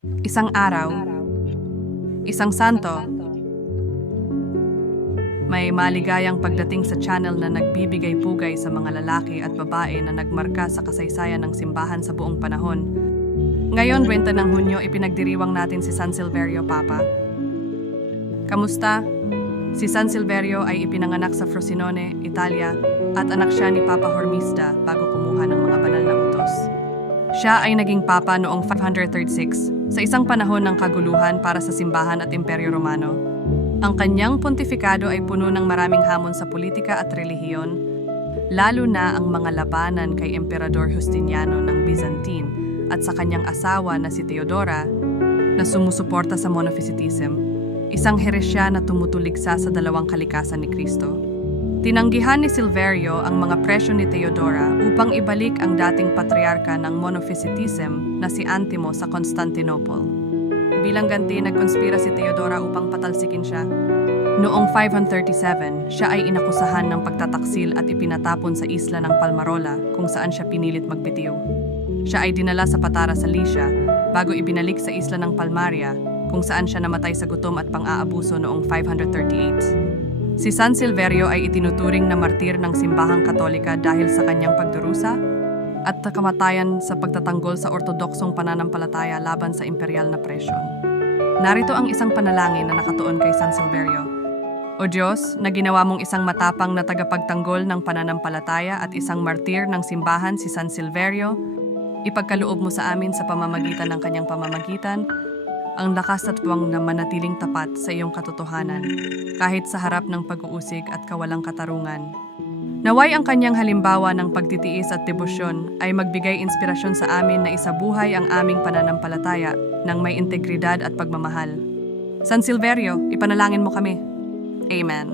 Isang araw, isang santo, may maligayang pagdating sa channel na nagbibigay pugay sa mga lalaki at babae na nagmarka sa kasaysayan ng simbahan sa buong panahon. Ngayon, 20 ng Hunyo, ipinagdiriwang natin si San Silverio Papa. Kamusta? Si San Silverio ay ipinanganak sa Frosinone, Italia, at anak siya ni Papa Hormista bago kumuha ng mga banal na utos. Siya ay naging papa noong 536 sa isang panahon ng kaguluhan para sa simbahan at Imperyo Romano. Ang kanyang pontifikado ay puno ng maraming hamon sa politika at relihiyon, lalo na ang mga labanan kay Emperador Justiniano ng Byzantine at sa kanyang asawa na si Theodora na sumusuporta sa monophysitism, isang heresya na tumutuligsa sa dalawang kalikasan ni Kristo. Tinanggihan ni Silverio ang mga presyo ni Theodora upang ibalik ang dating patriarka ng monophysitism na si Antimo sa Constantinople. Bilang ganti, nagkonspira si Theodora upang patalsikin siya. Noong 537, siya ay inakusahan ng pagtataksil at ipinatapon sa isla ng Palmarola kung saan siya pinilit magbitiw. Siya ay dinala sa Patara sa Lycia bago ibinalik sa isla ng Palmaria kung saan siya namatay sa gutom at pang-aabuso noong 538. Si San Silverio ay itinuturing na martir ng simbahang katolika dahil sa kanyang pagdurusa at kamatayan sa pagtatanggol sa ortodoksong pananampalataya laban sa imperial na presyon. Narito ang isang panalangin na nakatuon kay San Silverio. O Diyos, na ginawa mong isang matapang na tagapagtanggol ng pananampalataya at isang martir ng simbahan si San Silverio, ipagkaloob mo sa amin sa pamamagitan ng kanyang pamamagitan ang lakas at puwang na manatiling tapat sa iyong katotohanan, kahit sa harap ng pag-uusig at kawalang katarungan. Naway ang kanyang halimbawa ng pagtitiis at debosyon ay magbigay inspirasyon sa amin na isabuhay ang aming pananampalataya ng may integridad at pagmamahal. San Silverio, ipanalangin mo kami. Amen.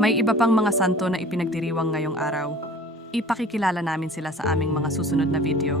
May iba pang mga santo na ipinagdiriwang ngayong araw. Ipakikilala namin sila sa aming mga susunod na video.